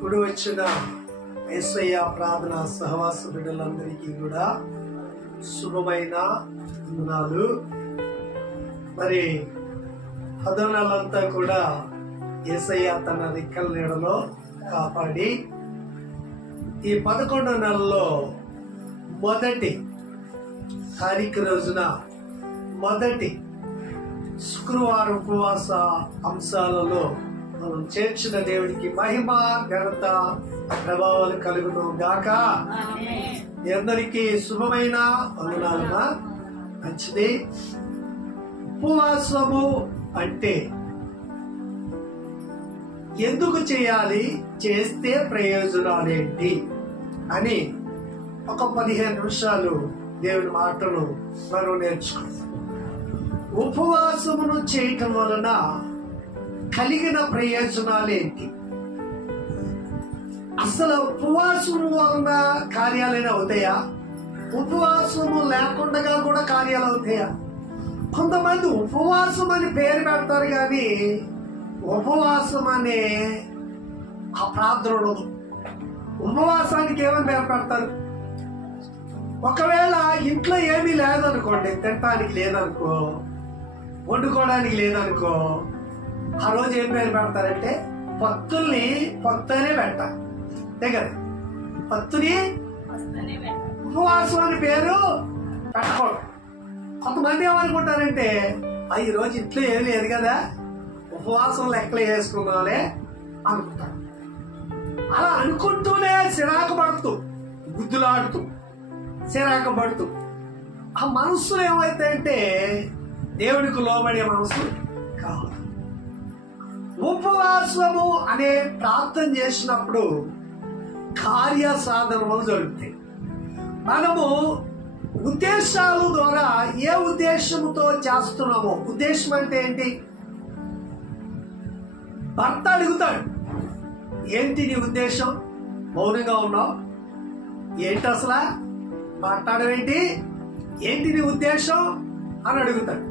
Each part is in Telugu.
ఇప్పుడు వచ్చిన యేసయ్య ప్రార్థన సహవాస బిడ్డలందరికీ కూడా శుభమైన వందనాలు. మరి 10 నెలలంతా కూడా యేసయ్య తన రెక్కల నీడలో కాపాడి ఈ 11వ నెలలో మొదటి తారీఖు రోజున మొదటి శుక్రవారం ఉపవాస అంశాలలో మనం చేర్చిన దేవుడికి మహిమ ఘనత ప్రభావాలు కలుగును గాక. మీ అందరికీ శుభమైన వందనాలమ్మా. మంచిది. ఉపవాసము అంటే ఎందుకు చేయాలి, చేస్తే ప్రయోజనాలేంటి అని ఒక 15 నిమిషాలు దేవుని మాటలు మనం నేర్చుకుంటాం. ఉపవాసమును చేయటం వలన కలిగిన ప్రయోజనాలేంటి? అసలు ఉపవాసము వలన కార్యాలైనా అవుతాయా? ఉపవాసము లేకుండా కూడా కార్యాలు అవుతాయా? కొంతమంది ఉపవాసం అని పేరు పెడతారు కానీ ఉపవాసం అనే ఆ ప్రార్థన ఉండదు. ఉపవాసానికి ఏమని పేరు పెడతారు? ఒకవేళ ఇంట్లో ఏమీ లేదనుకోండి, తినటానికి లేదనుకో, వండుకోవడానికి లేదనుకో, ఆ రోజు ఏం పేరు పెడతారంటే పత్తుల్ని పొత్తనే పెట్టాలి కదా. పత్తుని ఉపవాసం అని పేరు పెట్టకూడదు. కొంతమంది ఏమనుకుంటారంటే ఈ రోజు ఇంట్లో ఏమి లేదు కదా, ఉపవాసం లెక్కలు వేసుకున్నాలే అనుకుంటారు. అలా అనుకుంటూనే చిరాకు పడుతూ, గుద్దులాడుతూ, చిరాకు పడుతూ ఆ మనస్సులు ఏమైతే అంటే దేవుడికి లోబడే మనసు కావాలి. ఉపవాసము అనే ప్రార్థన చేసినప్పుడు కార్య సాధనలు జరుగుతాయి. మనము ఉద్దేశాల ద్వారా ఏ ఉద్దేశంతో చేస్తున్నామో, ఉద్దేశం అంటే ఏంటి? భర్త అడుగుతాడు, ఏంటి నీ ఉద్దేశం? మౌనంగా ఉన్నావు ఏంటి, అసలు మాట్లాడవేంటి, ఏంటి నీ ఉద్దేశం అని అడుగుతాడు.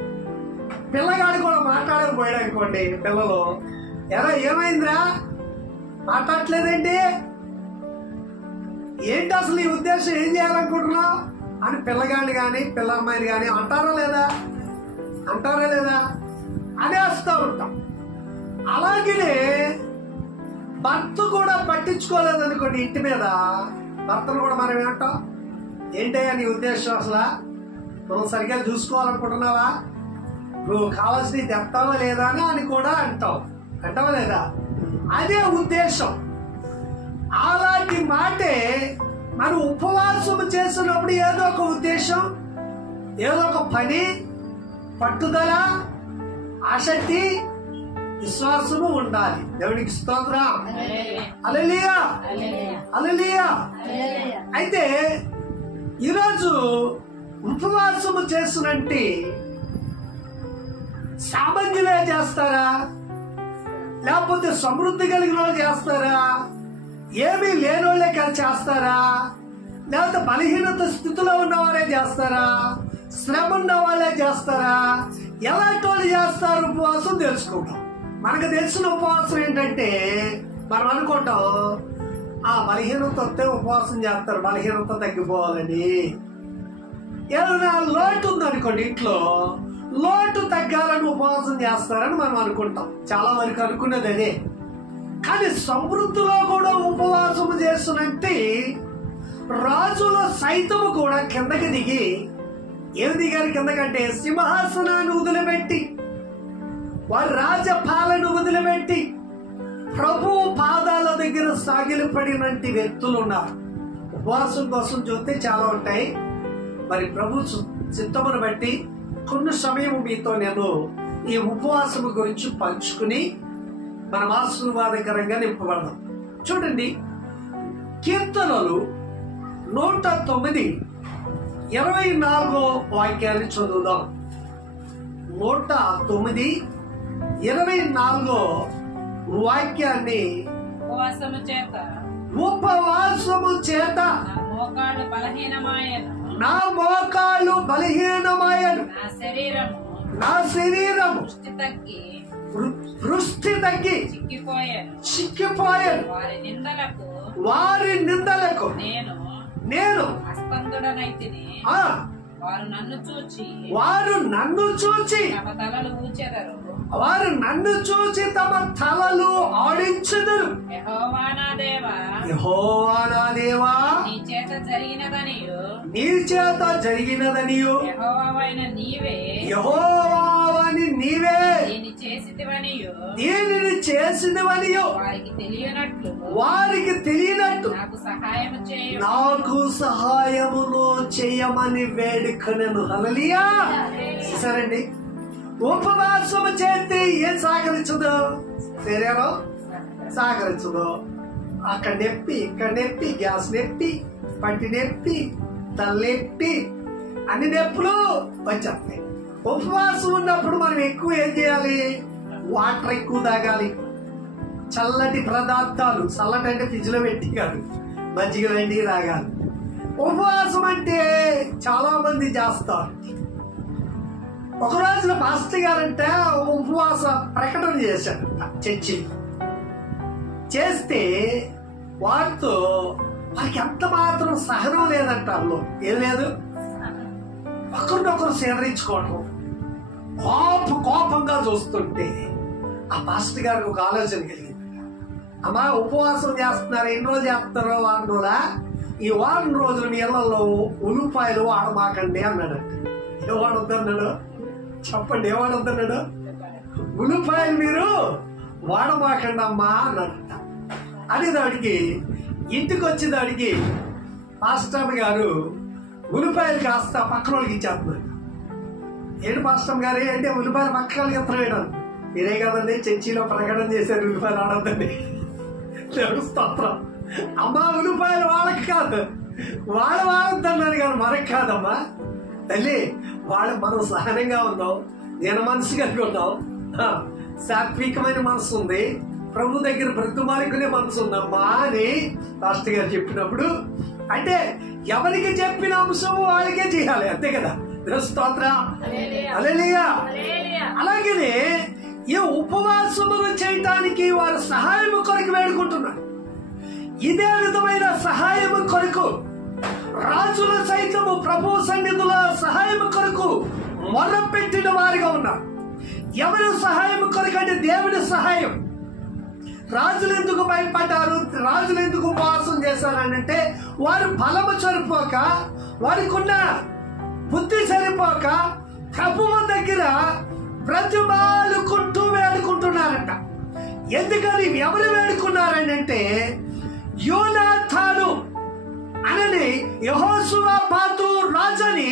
పిల్లగాడు కూడా మాట్లాడకపోయాడు అనుకోండి, పిల్లలు ఎలా ఏమైందిరా మాట్లాడట్లేదేంటి, ఏంటి అసలు ఈ ఉద్దేశం, ఏం చేయాలనుకుంటున్నావు అని పిల్లగాడిని కానీ పిల్ల అమ్మాయిని కానీ అంటారా లేదా అనేస్తూ ఉంటాం. అలాగనే భర్త కూడా పట్టించుకోలేదనుకోండి, ఇంటి మీద భర్తను కూడా మనం ఏమంటాం, ఏంటయ్యా నీ ఉద్దేశం, అసలు నువ్వు సరిగ్గా చూసుకోవాలనుకుంటున్నావా, నువ్వు కావాల్సింది తెస్తావా లేదా అని కూడా అంటావా లేదా? అదే ఉద్దేశం. అలాంటి మాటే మనం ఉపవాసం చేసినప్పుడు ఏదో ఒక ఉద్దేశం, ఏదో ఒక పని, పట్టుదల, ఆసక్తి, విశ్వాసము ఉండాలి. దేవునికి స్తోత్రం. హల్లెలూయా, హల్లెలూయా. అయితే ఈరోజు ఉపవాసము చేస్తున్నట్టు సామాన్యులే చేస్తారా, లేకపోతే సమృద్ధి కలిగిన వాళ్ళు చేస్తారా, ఏమీ లేనోళ్ళే చేస్తారా, లేకపోతే బలహీనత స్థితిలో ఉన్నవారే చేస్తారా, శ్రమ ఉన్న వాళ్ళే చేస్తారా, ఎలాంటి వాళ్ళు చేస్తారు ఉపవాసం తెలుసుకుంటాం. మనకు తెలిసిన ఉపవాసం ఏంటంటే మనం అనుకుంటాం, ఆ బలహీనత వస్తే ఉపవాసం చేస్తారు, బలహీనత తగ్గిపోవాలని. ఏదైనా లోటు ఉందనుకోండి, ఇంట్లో లోటు తగ్గాలని ఉపవాసం చేస్తారని మనం అనుకుంటాం. చాలా వరకు అనుకునేది అదే. కానీ సమృద్ధిలో కూడా ఉపవాసం చేస్తున్నట్టు రాజుల సైతము కూడా కిందకి దిగి, ఏమి దిగారు కిందకంటే సింహాసనాన్ని వదిలిపెట్టి, వారి రాజపాలను వదిలిపెట్టి ప్రభు పాదాల దగ్గర సాగిలపడినట్టు వ్యక్తులు ఉన్నారు. ఉపవాసం కోసం చూస్తే చాలా ఉంటాయి. మరి ప్రభు చిత్తమును బట్టి కొన్ని సమయం మీతో నేను ఈ ఉపవాసము గురించి పంచుకుని మనం ఆశీర్వాదకరంగా నింపబడదాం. చూడండి, కీర్తనలు 109 24 వాక్యాన్ని చదువుదాం. 109 24 వాక్యాన్ని, ఉపవాసము చేత నా మోకాళ్ళు బలహీనమాయను, నా శరీరము వృష్టి తగ్గి చిక్కిపోయాను. వారి నిందలకు నేను హస్తంతుడనైతిని. వారు నన్ను చూచి తమ తలలు ఆడించెదరు. యెహోవా నా దేవా, నీ చేత జరిగినదనియు యెహోవావైన నీవే దీనిని చేసినవనియు వారికి తెలియనట్టు నాకు సహాయమును చేయమని వేడుకొనెను. హల్లెలూయా. సరేండి, ఉపవాసము చేస్తే ఏం సహకరించదు? శరీరం సహకరించదు. అక్కడ నొప్పి, ఇక్కడ నొప్పి, గ్యాస్ నొప్పి, పంటి నొప్పి, తలనొప్పి, అన్ని నొప్పులు వచ్చేస్తాయి. ఉపవాసం ఉన్నప్పుడు మనం ఎక్కువ ఏం చేయాలి? వాటర్ ఎక్కువ తాగాలి. చల్లటి పదార్థాలు, చల్లటి అంటే ఫ్రిడ్జ్ లో పెట్టి కాదు, మజ్జిగ వెండి తాగాలి. ఉపవాసం అంటే చాలా మంది చేస్తారు. ఒక రోజున మాస్టర్ గారంటే ఉపవాస ప్రకటన చేశారు చర్చి. చేస్తే వారితో వారికి ఎంత మాత్రం సహనం లేదంట. అందులో ఏం లేదు, ఒకరినొకరు సేదరించుకోవడం, కోపంగా చూస్తుంటే ఆ మాస్టర్ గారికి ఒక ఆలోచన కలిగింది. అమ్మా, ఉపవాసం చేస్తున్నారు, ఎన్ని రోజులు చేస్తారో? వారం రోజులా? ఈ వారం రోజులు మీ ఇళ్లలో ఉల్లిపాయలు వాడమాకండి అన్నాడు. ఏం వాడొద్దన్నాడు? చెప్పండి, ఏం వాడొద్దన్నాడు? ఉల్లిపాయలు మీరు వాడమాకండి అమ్మా అన్నాడంట. అనేదాడికి ఇంటికి వచ్చేదాడికి మాస్టర్ గారు ఉల్లిపాయలు కాస్త పక్కన వాళ్ళకి ఇచ్చేస్తున్నారు. ఏంటి మాస్టర్ గారు అంటే ఉల్లిపాయలు పక్కన వాళ్ళకి ఎత్తడం. మీరే కదండి చర్చిలో ప్రకటన చేశారు ఉల్లిపాయలు ఆడొద్దండి. స్తోత్రం. అమ్మా, ఉల్లిపాయలు వాళ్ళకి కాదు, వాడొద్దన్నారు కానీ మనకి కాదమ్మా తల్లి. మనం సహనంగా ఉన్నాం, నేను మనసు కలిగి ఉన్నాం, సాత్వికమైన మనసు ఉంది, ప్రభు దగ్గర బ్రతుమాలుకునే మనసు ఉందమ్మా అని మాస్టర్ గారు చెప్పినప్పుడు, అంటే ఎవరికి చెప్పిన అంశము వాళ్ళకే చేయాలి, అంతే కదా. స్తోత్రం. హల్లెలూయా. అలాగనే ఈ ఉపవాసములు చేయటానికి వారు సహాయం కొరకు వేడుకుంటున్నారు. ఇదే విధమైన సహాయం కొరకు రాజుల సైతము ప్రభు సన్నిధుల సహాయం కొరకు మొరపెట్టిన వారిగా ఉన్నారు. ఎవరు సహాయం కొరకు అంటే దేవుని సహాయం. రాజులు ఎందుకు భయపడ్డారు? రాజులు ఎందుకు ఉపవాసం చేశారనంటే వారు బలము సరిపోక, వారికి ఉన్న బుద్ధి సరిపోక ప్రభువు దగ్గర బ్రతిమాలుకుంటూ వేడుకుంటున్నారంట. ఎందుకని ఎవరు వేడుకున్నారనంటే యోనాతాను అనని యెహోషువపాతు రాజు అని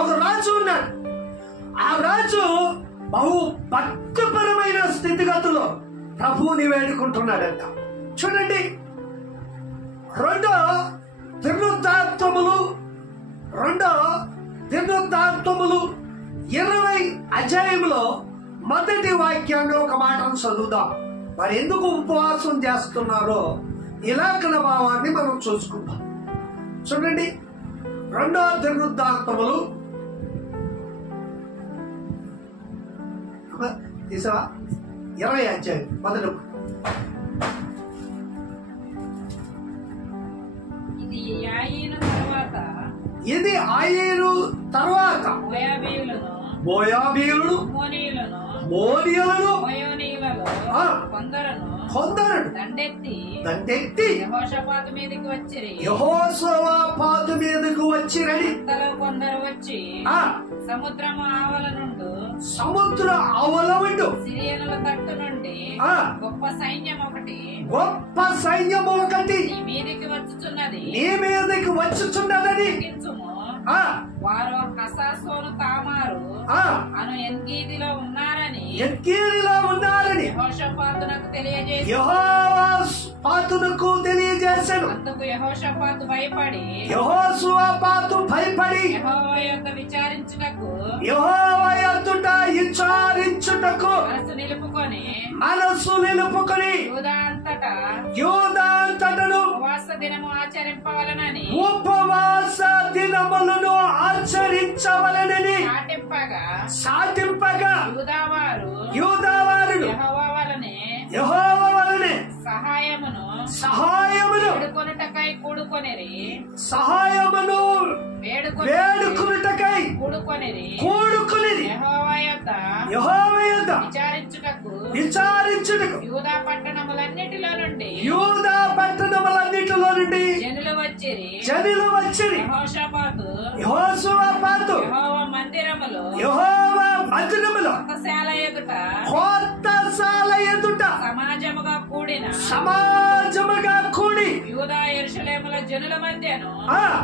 ఒక రాజు ఉన్నాడు. ఆ రాజు బహు భక్తిపరమైన స్థితిగతుల్లో ప్రభువుని వేడుకుంటున్నాడంట. చూడండి, 2 దినవృత్తాంతములు 20 అధ్యాయంలో మొదటి వాక్యాన్ని ఒక మాటను చదువుదాం. మరి ఎందుకు ఉపవాసం చేస్తున్నారో ఇలాకల భావాన్ని మనం చూసుకుందాం. చూడండి, 2 దినవృత్తాంతములు 20 అధ్యాయం మొదటి. ఇది ఆయేను తర్వాత మోయాబీయులను మోనియులను కొందరు దండెత్తి యెహోషాపాతు మీదకు వచ్చిరని కొందరు వచ్చి సముద్రము ఆవల నుండి సిరియనుల తట్టు నుండి గొప్ప సైన్యం ఒకటి నీ మీదకి వచ్చుచున్నదని వారు హసాసోను తామారు అను ఎన్గీదిలో ఉన్నారని యెహోషాపాతునకు తెలియజేశాను. అందుకు యెహోషాపాతు భయపడి యెహోవా యొద్ద విచారించుటకు మనసు నిలుపుకొని యూదాంతటను ఉపవాస దినములను ఆచరించవలనని సాటింపగా యూదావారు సహాయమును వేడుకొనుటకై కూడుకొనిరి. సహాయమును వేడుకొనుటకై కూడుకొనిరి. యెహోవా యొద్ద విచారించుటకు యూదా పట్టణములన్నిటిలో నుండి జనులు వచ్చిరి. యెహోషాపాతు యెహోవా మందిరములో కొత్తశాల ఎదుట సమాజముగా కూడి యూదా యెరూషలేముల జనుల మధ్యను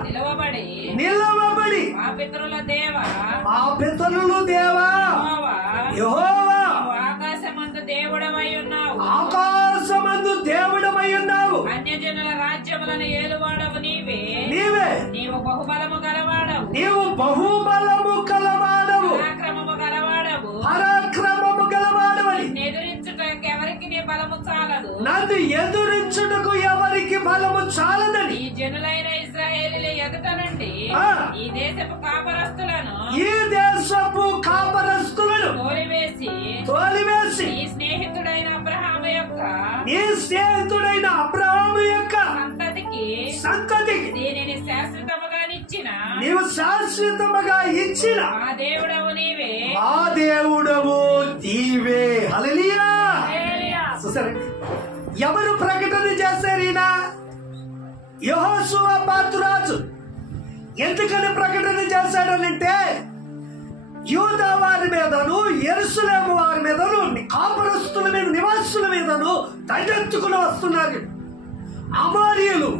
నిలవబడి మా పితరుల దేవా యెహోవా ఆకాశమందు దేవుడవై ఉన్నావు. అన్యజనుల రాజ్యములను ఏలువాడవు నీవే. నీవు బహుబలము గలవాడవు. పరాక్రమము గలవాడవు. ఎదురించుటకు ఎవరికి నీ బలము చాలదు. నన్ను ఎదురించుటకు ఎవరికి బలము చాలదని ఈ జనులైన ఇశ్రాయేలీల ఎదుట నుండి ఈ దేశపు కాపరస్తులను తోలివేసి నీ స్నేహితుడైన అబ్రహాము యొక్క సంతతికి దీనిని నీవు శాశ్వతముగా ఇచ్చిన మా దేవుడవు నీవే. హల్లెలూయా. చూసారండి, ఎవరు ప్రకటన చేశారు? ఈయన యెహోషాపాతు రాజు. ఎందుకని ప్రకటన చేశాడనంటే, యూదా వారి మీదను యెరూషలేము వారి మీదను కాపురస్తుల మీద నివాసుల మీదను దండెత్తుకుని వస్తున్నారు. అమోరీయులు,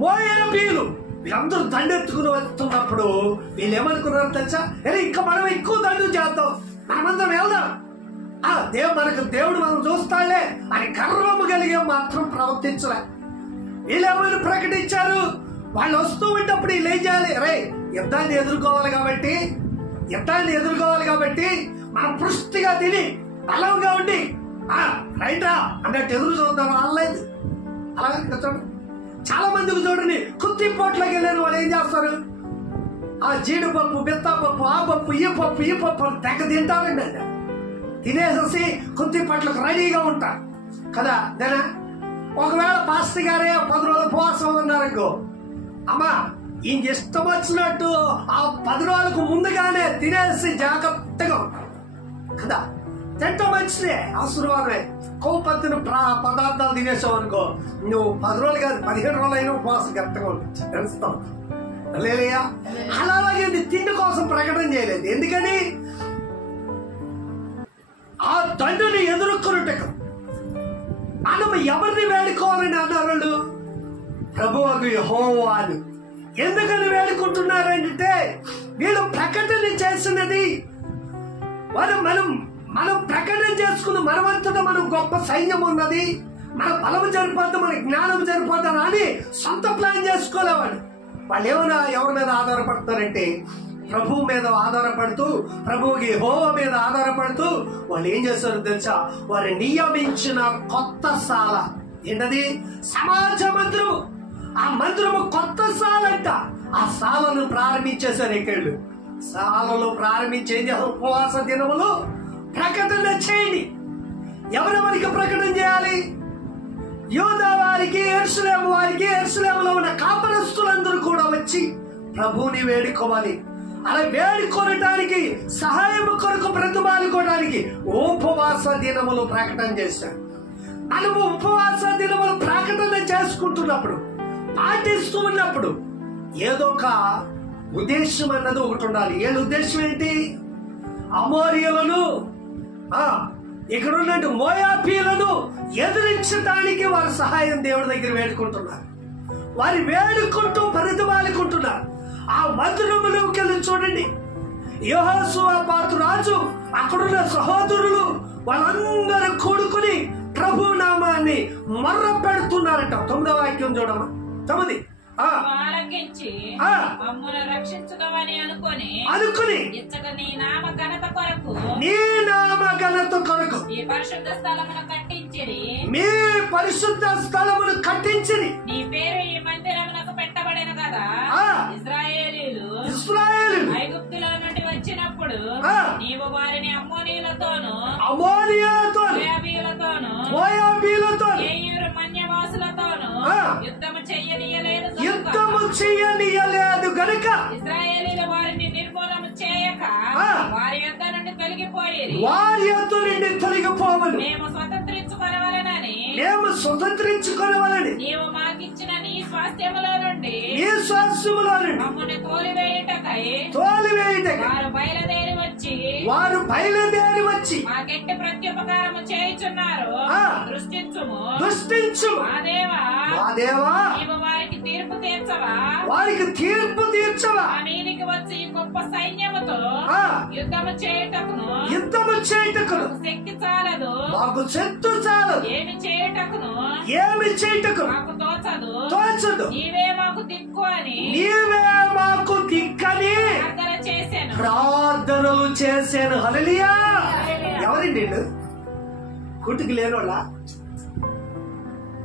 మోయాబీయులు వీళ్ళందరూ దండెత్తుకుని వస్తున్నప్పుడు వీళ్ళు ఏమనుకున్నారు తెలుసా? ఇంకా మనం ఎక్కువ దండు చేద్దాం, మనమందరం వెళ్దాం, దేవుడు మనం చూస్తాడే అని గర్వము కలిగే మాత్రం ప్రవర్తించలే. వీళ్ళేమని ప్రకటించారు? వాళ్ళు వస్తూ ఉన్నప్పుడు వీళ్ళు ఏం చేయాలి? యుద్ధాన్ని ఎదుర్కోవాలి కాబట్టి మనం పుష్టిగా తిని బలంగా ఉండి రైటా అన్నట్టు ఎదురు చూద్దాం. అనలేదు. అలాగే చూడండి, చాలా మందికి చూడండి, కుత్తిపోట్లోకి వెళ్ళిన వాళ్ళు ఏం చేస్తారు? జీడిపప్పు, బెత్తపప్పు, ఆ పప్పు, ఈ పప్పు తెగ తింటారండి. అది తినేసేసి కుత్తిపట్లకు రెడీగా ఉంటారు కదా. నేనా ఒకవేళ పాస్టర్ గారే 10 రోజులు ఉపవాసం ఉన్నారనుకో, అమ్మా ఇంక ఇష్టం వచ్చినట్టు ఆ 10 రోజులకు ముందుగానే తినేసి జాగ్రత్తగా ఉంటారు కదా. తింటం మంచిదే, ఆశీర్వాదమే. కోపత్తిన పదార్థాలు తినేసావు అనుకో, నువ్వు 10 రోజులు కాదు 15 రోజులు అయినా ఉపవాసం గట్టిగా ఉంటుంది, తెలుస్తావు. లేదయ్యా, అలాగే తిండి కోసం ప్రకటన చేయలేదు. ఎందుకని? ఆ తండ్రిని ఎదుర్కొనుటకు మనం ఎవరిని వేడుకోవాలని అన్నారు? ప్రభువు యెహోవాను. ఎందుకని వేడుకుంటున్నారంటే, వీళ్ళు ప్రకటన చేసినది మనం ప్రకటన చేసుకున్న మనవంతుడు మనం గొప్ప సైన్యం ఉన్నది, మన బలము సరిపోద్దు, మన జ్ఞానం సరిపోద్దని అని సొంత ప్లాన్ చేసుకోలేవాడు. వాళ్ళు ఏమైనా ఎవరి మీద ఆధారపడతారంటే, ప్రభువు మీద ఆధారపడుతూ, ప్రభువుకి యెహోవా మీద ఆధారపడుతూ వాళ్ళు ఏం చేస్తారు తెలుసా? వారు నియమించిన కొత్త శాల ఏంటది? సమాజ మందిరము. ఆ మందిరము కొత్త శాలంట. ఆ శాలను ప్రారంభించేశారు. ఎక్కళ్ళు శాలలో ప్రారంభించి ఏం చేస్తారు? ఉపవాస దినములు ప్రకటన చేయండి. ఎవరెవరికి ప్రకటన చేయాలి? యూదా వారికి, యెరూషలేము వారికి, యెరూషలేములో ఉన్న కాపరస్తులందరూ కూడా వచ్చి ప్రభువుని వేడుకోవాలి. అలా వేడుకోవడానికి, సహాయం కొరకు బ్రతిమాలుకోవడానికి ఉపవాస దినములు ప్రకటన చేశారు. మనము ఉపవాస దినములు ప్రకటన చేసుకుంటున్నప్పుడు, పాటిస్తూ ఉన్నప్పుడు ఏదో ఒక ఉద్దేశం అన్నది ఒకటి ఉండాలి. ఏడు ఉద్దేశం ఏంటి? అమోరీయులను, ఇక్కడ ఉన్నట్టు మోయాబీయులను ఎదిరించడానికి వారి సహాయం దేవుడి దగ్గర వేడుకుంటున్నారు. వారి వేడుకుంటూ బ్రతిమాలుకుంటున్నారు. ఆ మందిరములోకి వెళ్ళి చూడండి, యెహోషాపాతు రాజు, అక్కడున్న సహోదరులు వాళ్ళందరూ కూడుకుని ప్రభు నామాన్ని మర్ర పెడుతున్నారంట. 9వ వాక్యం చూడమ్మా. 9 ఆలకించి మమ్మును రక్షించుకోవని అనుకుని ఇచ్చట నీ నామ ఘనత కొరకు ఈ పరిశుద్ధ స్థలమును కట్టించిరి. నీ పేరు ఈ మందిరమునకు పెట్టబడిన కదా. ఇశ్రాయేలీయులు ఐగుప్తులో నుండి వచ్చినప్పుడు నీవు వారిని అమ్మోనీయులతోను, మోయాబీయులతోను మోయాబీలతో ఏయూరు మన్యవాసులతోను యుద్ధము చెయ్యనీయలేదు గనుక ఇశ్రాయేలీల వారిని నిర్మూలన చేయక వారి యొద్ద నుండి తొలగిపోవను. మేము స్వతంత్రించుకొనవలని నీవు మాకిచ్చిన నీ స్వాస్థ్యములో నుండి మమ్మల్ని తోలివేయుటకై వారు బయలుదేరి వచ్చి మాకెట్టి ప్రత్యుపకారము చేయుచున్నారు. దృష్టించుము మా దేవా నీవు వారికి తీర్పు తీర్చవా నీనికి వచ్చి గొప్ప సైన్యముతో యుద్ధము చేయుటకును శక్తి చాలదు, మాకు శక్తి చాలదు, ఏమి చేయుటకును మాకు తోచదు. నీవే మాకు దిక్కు అని ప్రార్థనలు చేశాను. హల్లెలూయా. ఎవరండి కుట్టుకు లేనివాళ్ళ?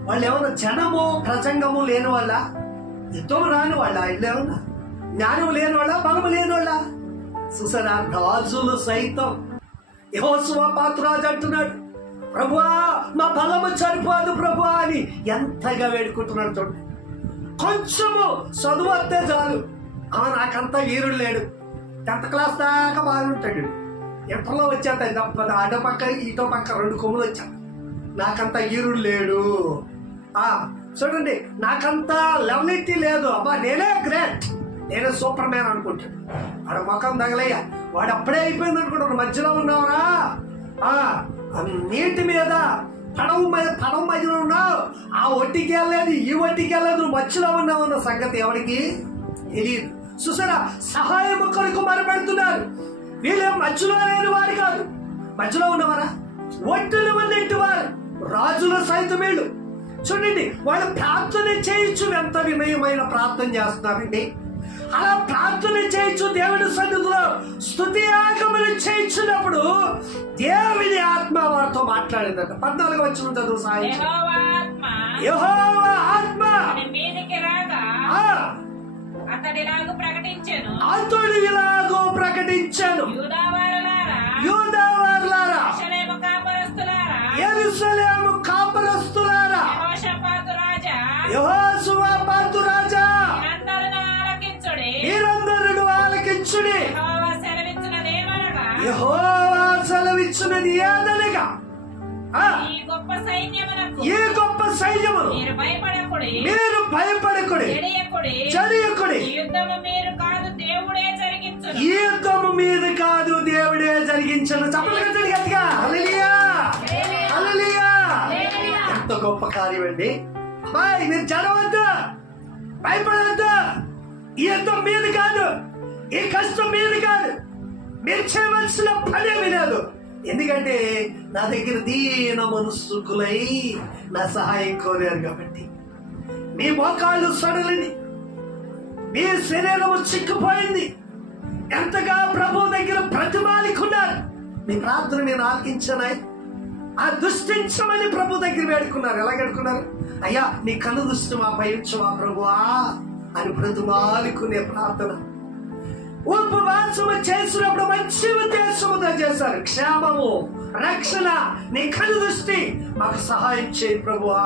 వాళ్ళు ఏమన్నా జనము ప్రసంగము లేని వాళ్ళ? యుద్ధము రాని వాళ్ళ? ఇల్లు ఏమన్నా జ్ఞానం లేని వాళ్ళ? బలము లేని వాళ్ళ? చూసారా, రాజులు సైతం యెహోషువ పాత్రాజు అంటున్నాడు, ప్రభువా మా బలము సరిపోదు ప్రభువా అని ఎంతగా వేడుకుంటున్నాడు. చూడండి, కొంచెము చదువు వస్తే చాలు, నాకంతా వీరుడు లేడు. 10th క్లాస్ దాకా బాగుంటాడు, ఇంటర్లో వచ్చాక అడో పక్క ఇటో పక్క 2 కొమ్ములు వచ్చాను, నాకంతా వీరుడు లేడు. చూడండి, నాకంతా లెవెలిటీ లేదు, అబ్బా నేనే గ్రేట్, నేనే సూపర్ మ్యాన్ అనుకుంటాడు. వాడు ముఖం తగలయ్యా, వాడు అప్పుడే అయిపోయింది అనుకుంటాడు. మధ్యలో ఉన్నావురా, నీటి మీద పడవ మధ్యలో ఉన్నావు, ఆ ఒట్టికి వెళ్ళలేదు ఈ ఒట్టికి వెళ్ళలేదు, నువ్వు మధ్యలో ఉన్నావు అన్న సంగతి ఎవరికి తెలియదు. చూసారా, సహాయం కొరకు మొరపెడుతున్నారు. వీళ్ళేం మధ్యలో లేని వారు కాదు, మధ్యలో ఉన్నవారా? ఒట్టులు వన్నట్టు వారు, రాజుల సైతం వీళ్ళు. చూడండి, వాళ్ళు ప్రార్థన చేయొచ్చు, ఎంత వినయమైన ప్రార్థన చేస్తున్నారండి. అలా ప్రార్థన చేయొచ్చు, దేవుడి సన్నిధిలో స్తుతి ఆగమనం చేయించినప్పుడు దేవుని ఆత్మ వారితో మాట్లాడిందట. 14వ వచనం చదువు సాయి. యెహోవా ఆత్మ అతడిలాగూ ప్రకటించాను, యూదావారులారా, యెరూషలేము కాపురస్తులారా, యెహోషువపాతు రాజా, మీరందరూ ఆలకించుడి. యెహోవా సెలవిచ్చినది ఏదనగా, ఈ గొప్ప సైన్యమును మీరు భయపడకుడి, జరియకుడి. ఈ యుద్ధము మీరు కాదు, దేవుడే జరిగించను. చెప్పగలుగుతాడు గట్టిగా. హల్లెలూయా, హల్లెలూయా. ఎంత గొప్ప కార్యం అండి. అబ్బాయి, మీరు జరవద్దు, భయపడవద్దు. ఈ యుద్ధం మీద కాదు, ఈ కష్టం మీద కాదు, మీరు చేయవలసిన పనేమి లేదు. ఎందుకంటే నా దగ్గర దీన మనస్సుకులై నా సహాయం కోరారు కాబట్టి. మీ మోకాళ్ళు సడలిని, మీ శరీరము చిక్కుపోయింది, ఎంతగా ప్రభు దగ్గర ప్రతిమాలికున్నారు. మీ ప్రార్థన నేను ఆలకించాను, ఆ దృష్టించమని ప్రభు దగ్గర వేడుకున్నారు. ఎలా వేడుకున్నారు? అయ్యా నీ కను దృష్టి మా పై ఉంచవా ప్రభువా అని బ్రతుమాలుకునే ప్రార్థన. ఉపవాసము చేసినప్పుడు మంచి ఉద్దేశముతో చేశారు. క్షేమము, రక్షణ, నీ కను దృష్టి మాకు సహాయం చేయి ప్రభువా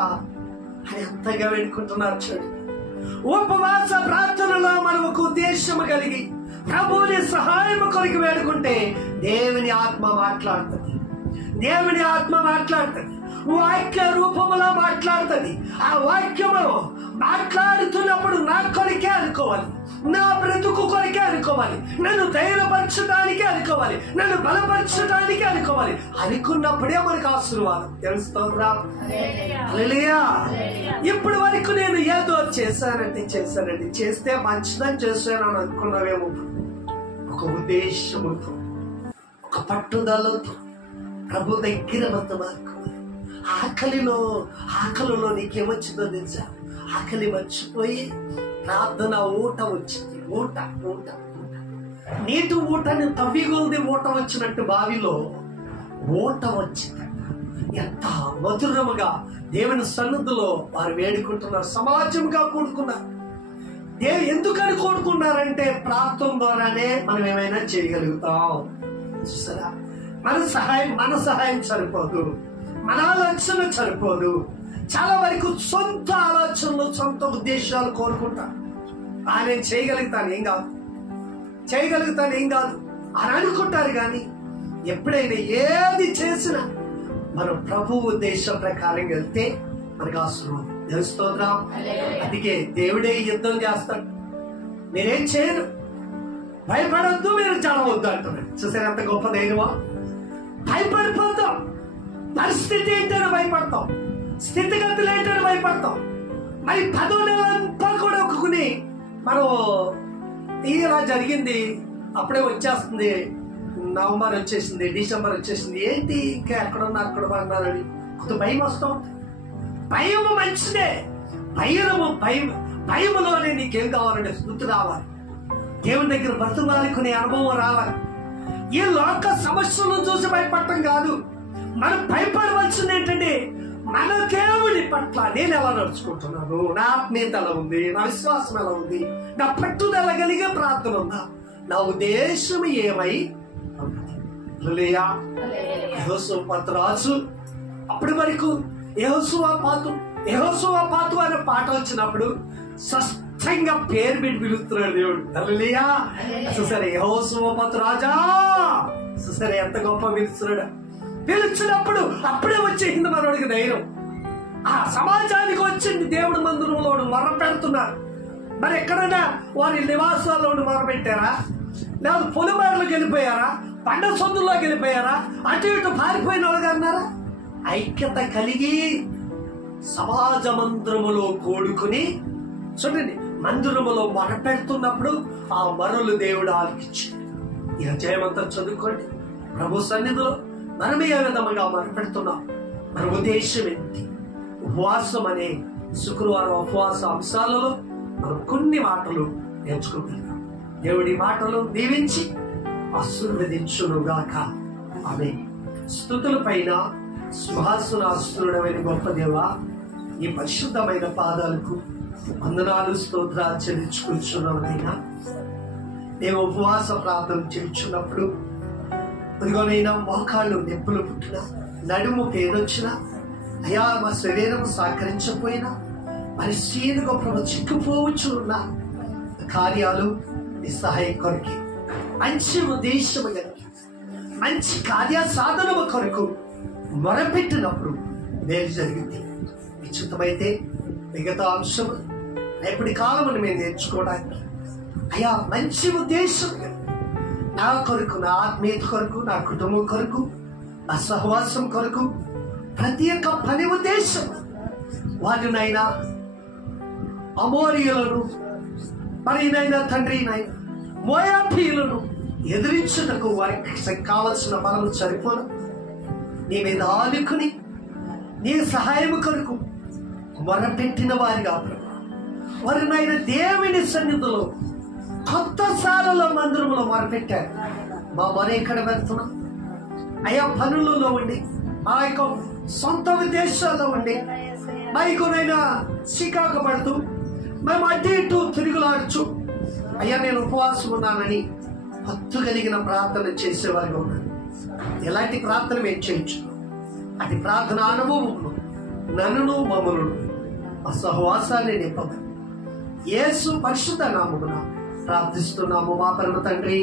అని ఎంతగా వేడుకుంటున్నారు. చూడండి, ఉపవాస ప్రార్థనలో మనకు ఒక ఉద్దేశము కలిగి ప్రభువుని సహాయం కొరకు వేడుకుంటే దేవుని ఆత్మ మాట్లాడుతుంది. దేవుని ఆత్మ మాట్లాడుతుంది, వాక్య రూపములో మాట్లాడుతుంది. ఆ వాక్యము మాట్లాడుతున్నప్పుడు నా కొరికే అనుకోవాలి, నా బ్రతుకు కొరికే అనుకోవాలి, నన్ను ధైర్యపరచడానికి అనుకోవాలి, నన్ను బలపరచడానికి అనుకోవాలి. అనుకున్నప్పుడే మనకు ఆశీర్వాదం. తెలుస్తుందా? హల్లెలూయా. ఇప్పటి వరకు నేను ఏదో చేశానండి చేస్తే మంచిదని చేశానని అనుకున్నావేమో. ఒక ఉద్దేశముతో, ఒక పట్టుదలతో ప్రభు దగ్గర బతమాలుకోవాలి. ఆకలిలో నీకేమొచ్చిందో తెలుసా? ఆకలి మర్చిపోయి ప్రార్థన ఊట వచ్చింది. ఊట నీటి ఊటని తవ్విగొల్ది ఊట వచ్చినట్టు బావిలో ఊట వచ్చింది. ఎంత మధురముగా దేవుని సన్నిధిలో వారు వేడుకుంటున్నారు, సమాజంగా కూడుకున్నారు. ఎందుకని కోరుకున్నారంటే ప్రార్థన ద్వారానే మనం ఏమైనా చేయగలుగుతాం. చూసారా, మన సహాయం సరిపోదు, మన ఆలోచన సరిపోదు. చాలా వరకు సొంత ఆలోచనలు, సొంత ఉద్దేశాలు కోరుకుంటాను. నేను చేయగలుగుతాను, ఏం కాదు, చేయగలుగుతాను, ఏం కాదు అని అనుకుంటారు. కానీ ఎప్పుడైనా ఏది చేసినా మనం ప్రభు ఉద్దేశం ప్రకారం వెళ్తే మనకు ఆశీర్వాదం తెలుస్తుందా. అందుకే దేవుడే యుద్ధం చేస్తాడు. మీరేం చేయరు, భయపడద్దు, మీరు చదవద్దు అంటున్నాడు. చూసారు ఎంత గొప్ప ధైర్యమా. భయపడిపోతాం, పరిస్థితి ఏంటని భయపడతాం, స్థితిగతులు ఏంటని భయపడతాం. మరి 10వ నెలంతా కూడా ఒక్కుని మనం ఇలా జరిగింది, అప్పుడే వచ్చేస్తుంది, నవంబర్ వచ్చేసింది, డిసెంబర్ వచ్చేసింది, ఏంటి ఇంకా ఎక్కడున్నా అక్కడ అన్నారని కొంత భయం వస్తాం. భయము మంచిదే. భయములోనే నీకేం కావాలంటే స్మృతి రావాలి, దేవుని దగ్గర బ్రతుమాలుకునే అనుభవం రావాలి. ఈ లోక సమస్యలను చూసి భయపడటం కాదు. మనం భయపడవలసింది ఏంటంటే మన దేవుడి పట్ల నేను ఎలా నడుచుకుంటున్నాను, నా ఆత్మీయత ఎలా ఉంది, నా విశ్వాసం ఎలా ఉంది, నా పట్టుదల కలిగే ప్రార్థన ఉందా, నా ఉద్దేశం ఏమై రాజు. అప్పటి వరకు యెహోషువపాతు అనే పాట వచ్చినప్పుడు స్పష్టంగా పేరు పెట్టి పిలుస్తున్నాడు దేవుడు. హల్లెలూయా. చూసారా, యెహోషువపాతు రాజా, చూసారా ఎంత గొప్ప పిలుస్తున్నాడు. పిలిచినప్పుడు అప్పుడే వచ్చేసింది మనోడికి ధైర్యం. ఆ సమాజానికి వచ్చింది దేవుడి మందిరంలో మొర పెడుతున్నారు. మరి ఎక్కడైనా వారి నివాసాల్లో మొర పెట్టారా, లేదా పొలిమేరలోకి వెళ్ళిపోయారా, పండ సొందుల్లోకి వెళ్ళిపోయారా, అటు ఇటు పారిపోయిన వాళ్ళుగా అన్నారా? ఐక్యత కలిగి సమాజ మందిరములో కూడుకుని చూడండి, మందిరములో మొర పెడుతున్నప్పుడు ఆ మరలు దేవుడు ఆలకించి ఈ అధ్యాయమంతా చదువుకోండి. ప్రభు సన్నిధిలో మనం ఏ విధంగా మొరపెడుతున్నాం, మన ఉద్దేశం ఏంటి? ఉపవాసం అనే శుక్రవారం ఉపవాస అంశాలలో మనం కొన్ని మాటలు నేర్చుకుంటున్నాం. దేవుడి మాటలు దీవించి ఆశీర్వదించునుగాక. ఆమె స్తుతుల పైన సింహాసనాసనుడమైన గొప్ప దేవ, ఈ పరిశుద్ధమైన పాదాలకు వందనాలు, స్తోత్రాలు చెల్లించుకుంటున్నానైనా. మేము ఉపవాస ప్రార్థన చేయించున్నప్పుడు ఇదిగోనైనా మోకాళ్ళు నొప్పులు పుట్టినా, నడుము పేరొచ్చినా, అయా మా శరీరం సహకరించకపోయినా, మరి సీనుగా ప్రభు చిక్కుపోవచ్చు ఉన్న కార్యాలు నీ సహాయం కొరకు, మంచి ఉద్దేశము కలిగి మంచి కార్య సాధనము కొరకు మొరపెట్టినప్పుడు మేలు జరిగింది. నిశ్చితమైతే మిగతా అంశం రేపటి కాలమును మేము నేర్చుకోవడానికి అయా మంచి ఉద్దేశం నా కొరకు, నా ఆత్మీయత కొరకు, నా కుటుంబం కొరకు, నా సహవాసం కొరకు, ప్రతి ఒక్క పని ఉద్దేశం వారినైనా అమోరీయులను మరినైనా తండ్రి మోయాబీయులను ఎదిరించుటకు వారికి కావలసిన బలము సరిపోను. నీ మీద ఆదుకుని నీ సహాయము కొరకు మొరపెట్టిన వారిగా వారినైనా దేవుని సన్నిధిలో కొత్త సాలలో మందిరంలో మొరపెట్టారు. మా మొర ఎక్కడ పెడుతున్నాం అయా, పనులలో ఉండి, మా యొక్క సొంత విదేశాల్లో ఉండి, మైకునైనా చికాకు పడుతూ మేము అటు ఇటు తిరుగులాడుచు అయ్యా నేను ఉపవాసం ఉన్నానని హత్తు కలిగిన ప్రార్థన చేసేవారిగా ఉన్నాను. ఎలాంటి ప్రార్థన మేము చేయొచ్చు? అటు ప్రార్థన అనుభవమును నన్నును మమ్మలను ఆ సహవాసాన్ని నింపమని యేసు పరిశుద్ధ నామమున ప్రార్థిస్తున్నాము మా పరమ తండ్రి.